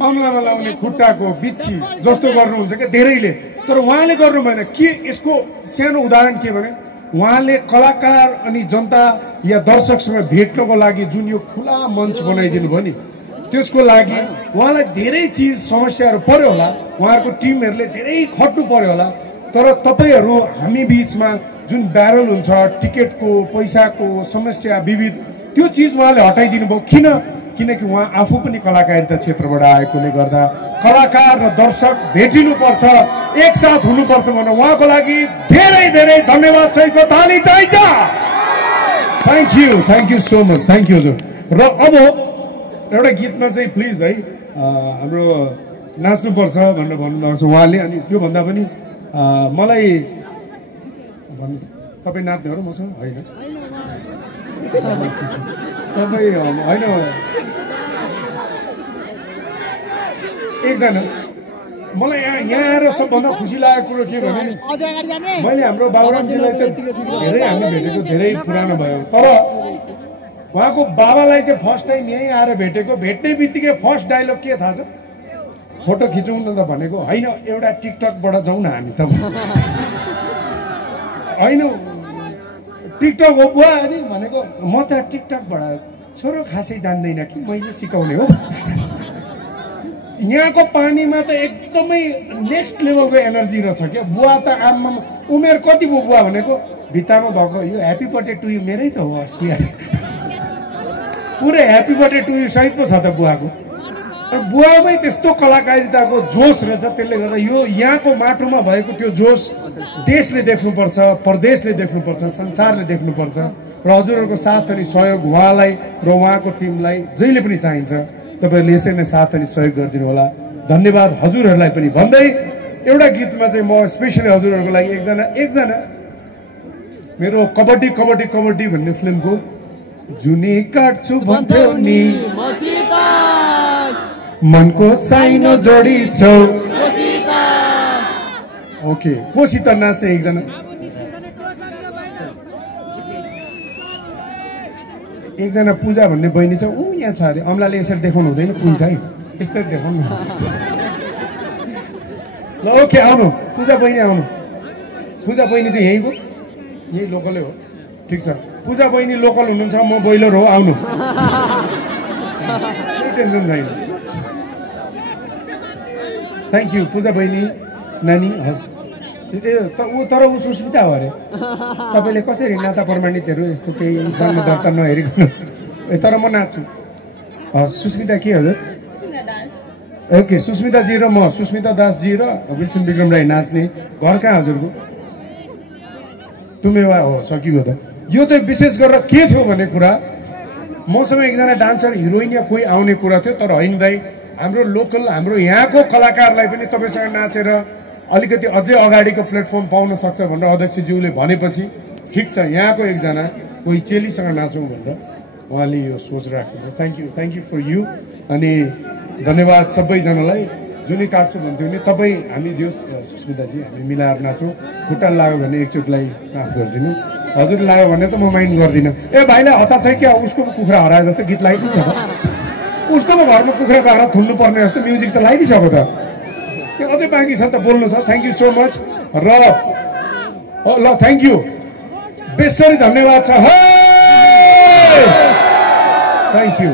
अम्लामा लाउने खुट्टाको बिच्छी जस्तो गर्नुहुन्छ क्या धेरैले। तर उहाँले गर्नु भएन। के यसको सानो उदाहरण के भने उहाँले कलाकार अनि जनता या दर्शकसँग भेट्नको लागि जुन यो खुला मञ्च बनाइदिनु भयो नि, त्यसको लागि उहाँलाई धेरै चिज समस्याहरू पर्यो होला, उहाँहरूको टिमहरूले धेरै खट्नु पर्यो होला। तर तपाईहरू हामी बिचमा जुन ब्यारल हुन्छ टिकटको पैसाको समस्या विविध त्यो चिज उहाँले हटाइदिनु भयो। किनकि उहाँ आफू पनि कलाकारिता क्षेत्रबाट आएकोले गर्दा कलाकार र दर्शक भेटिनुपर्छ, एकसाथ हुनुपर्छ भनेर उहाँको लागि धेरै धेरै धन्यवाद सहितको ताली चाहिन्छ। Thank you so much, thank you हजुर। र अब एउटा गीतमा चाहिँ प्लिज है हाम्रो नाच्नुपर्छ भनेर भन्नुभएको छ उहाँले। अनि त्योभन्दा पनि मलाई तपाईँ नाच्ने हो र मसँग होइन? तपाईँ होइन एकजना मलाई यहाँ आएर सबभन्दा खुसी लागेको कुरो के भने मैले हाम्रो बाबुरामजीलाई त धेरै हामी भेटेको धेरै पुरानो भयो, तर उहाँको बाबालाई चाहिँ फर्स्ट टाइम यहीँ आएर भेटेको। भेट्ने बित्तिकै फर्स्ट डायलग के थाहा छ? फोटो खिचौँ न त भनेको होइन, एउटा टिकटकबाट जाउँ न हामी त होइन टिकटक हो बुवा अनि भनेको म त टिकटकबाट छोरो खासै जान्दैन कि मैले सिकाउने हो। यहाँको पानीमा त एकदमै नेक्स्ट लेभलको एनर्जी रहेछ क्या। बुवा त आमा उमेर कति भयो बुवा भनेको भित्तामा भएको यो ह्याप्पी बर्थडे टु यु मेरै त हो अस्ति पुरै ह्याप्पी बर्थडे टु यु सहित पो छ त बुवाको। बुवामै त्यस्तो कलाकारिताको जोस रहेछ, त्यसले गर्दा यो यहाँको माटोमा भएको त्यो जोस देशले देख्नुपर्छ, प्रदेशले देख्नुपर्छ, संसारले देख्नुपर्छ। र हजुरहरूको साथ अनि सहयोग उहाँलाई र उहाँको टिमलाई जहिले पनि चाहिन्छ। तपाईँहरूले यसरी नै साथ अनि सहयोग गरिदिनु होला। धन्यवाद हजुरहरूलाई पनि भन्दै एउटा गीतमा चाहिँ म स्पेसली हजुरहरूको लागि एकजना मेरो कबड्डी कबड्डी कबड्डी भन्ने फिल्मको जुनी काट्छु भन्थ्यौ नि मनको साइनो जोडी छौ ओके कोसित नाच्ने एकजना पूजा भन्ने बहिनी छ, ऊ यहाँ छ अरे। अमलाले यसरी देखाउनु हुँदैन, कुन चाहिँ यस्तै देखाउनु ल। ओके आउनु पूजा बहिनी, आउनु। पूजा बहिनी चाहिँ यहीँको, यही लोकलै हो। ठिक छ, पूजा बहिनी लोकल हुनुहुन्छ, म बोइलर हो, आउनु। टेन्सन छैन। थ्याङ्क यू पूजा बहिनी नानी। हजुर तर ऊ सुस्मिता हो अरे। तपाईँले कसरी नाता प्रमाणितहरू यस्तो केही जन्म दर्ता नहेरिकन तर म नाच्छु। सुस्मिता के हजुर? ओके सुस्मिताजी र म, सुस्मिता दासजी र विल्सन विक्रम राई नाच्ने। घर कहाँ हजुरको? तुम्हेवा हो, सकियो त। यो चाहिँ विशेष गरेर के थियो भन्ने कुरा, मसँग एकजना डान्सर हिरोइन या कोही आउने कुरा थियो, तर होइन दाइ हाम्रो लोकल हाम्रो यहाँको कलाकारलाई पनि तपाईँसँग नाचेर अलिकति अझै अगाडिको प्लेटफर्म पाउन सक्छ भनेर अध्यक्षज्यूले भनेपछि ठिक छ यहाँको एकजना कोही चेलीसँग नाचौँ भनेर उहाँले यो सोच राख्नु। Thank you for you. अनि धन्यवाद सबैजनालाई। जुनी काट्छु भन्थ्यो नि तपाईँ हामी जो सुस्मिताजी हामी मिलाएर नाचौँ। खुट्टा लाग्यो भने एकचोटलाई माफ गरिदिनु, हजुर लाग्यो भने त म माइन्ड गर्दिनँ। ए भाइलाई हतार छ क्या, उसको कुखुरा हरायो जस्तो गीत लगाइदिन्छ त, उसको घरमा कुखुरा हरा थुन्नु पर्ने जस्तो म्युजिक त लगाइदिइसक्यो त, त्यो अझै बाँकी छ त बोल्नु छ। Thank you so much. र ल थ्याङ्क यू, बेसरी धन्यवाद छ। Thank you.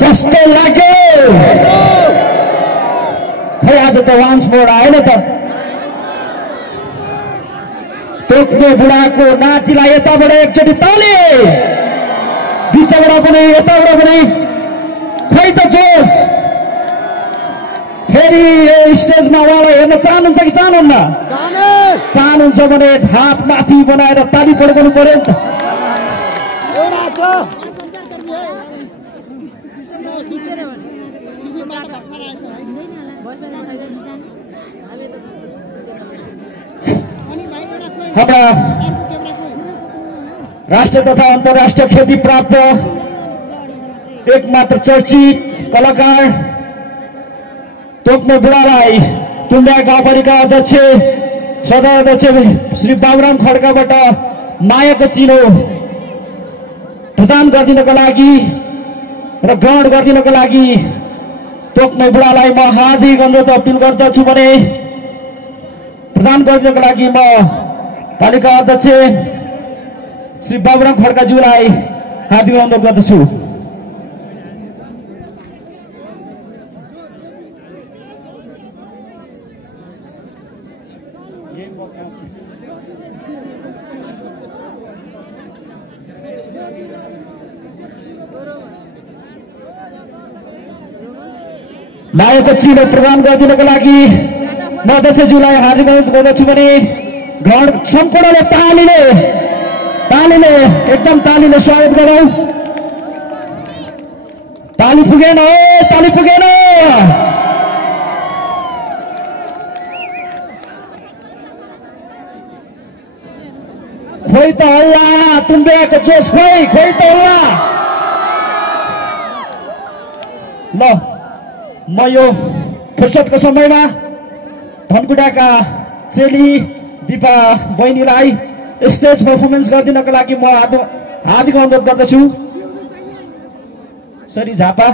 कस्तो लाग्यो खै आज त वान्स मोड आएन त तोक्ने बुढाको नातिलाई यताबाट एकचोटि ताली बिचबाट पनि यताबाट पनि खै त जोस फेरि यो स्टेजमा उहाँलाई हेर्न चाहनुहुन्छ कि चाहनुहुन्न चाहनुहुन्छ भने हात माथि बनाएर ताली पड्काउनु पर्यो नि त हाम्रा राष्ट्रिय तथा अन्तर्राष्ट्रिय ख्याति प्राप्त एकमात्र चर्चित कलाकार तोक्ने बुढालाई टुङ्गा गाउँपालिका अध्यक्ष सदर अध्यक्ष श्री बाबुराम खड्काबाट मायाको चिनो प्रदान गरिदिनको लागि र ग्रहण गरिदिनको लागि तोक्ने बुढालाई म हार्दिक अनुरोध अपिल गर्दछु भने प्रदान गरिदिनको लागि म पालिका अध्यक्ष श्री बाबुराम खड्काज्यूलाई हार्दिक अनुरोध गर्दछु। मायाको चिनो प्रदान गरिदिनको लागि म अध्यक्षज्यूलाई हार्दिक अनुरोध गर्दछु भने ग्रहण सम्पूर्णले तालीले एकदम तालीले स्वागत गरौं। ताली पुगेन ताली पुगेन खोइ त हल्ला तुम्बेको जोस खोइ त हल्ला ल म यो फुर्सदको समयमा धनकुटाका चेली दिपा बहिनीलाई स्टेज परफर्मेन्स गरिदिनको लागि म हार्दिक अनुरोध गर्दछु। सरी झापा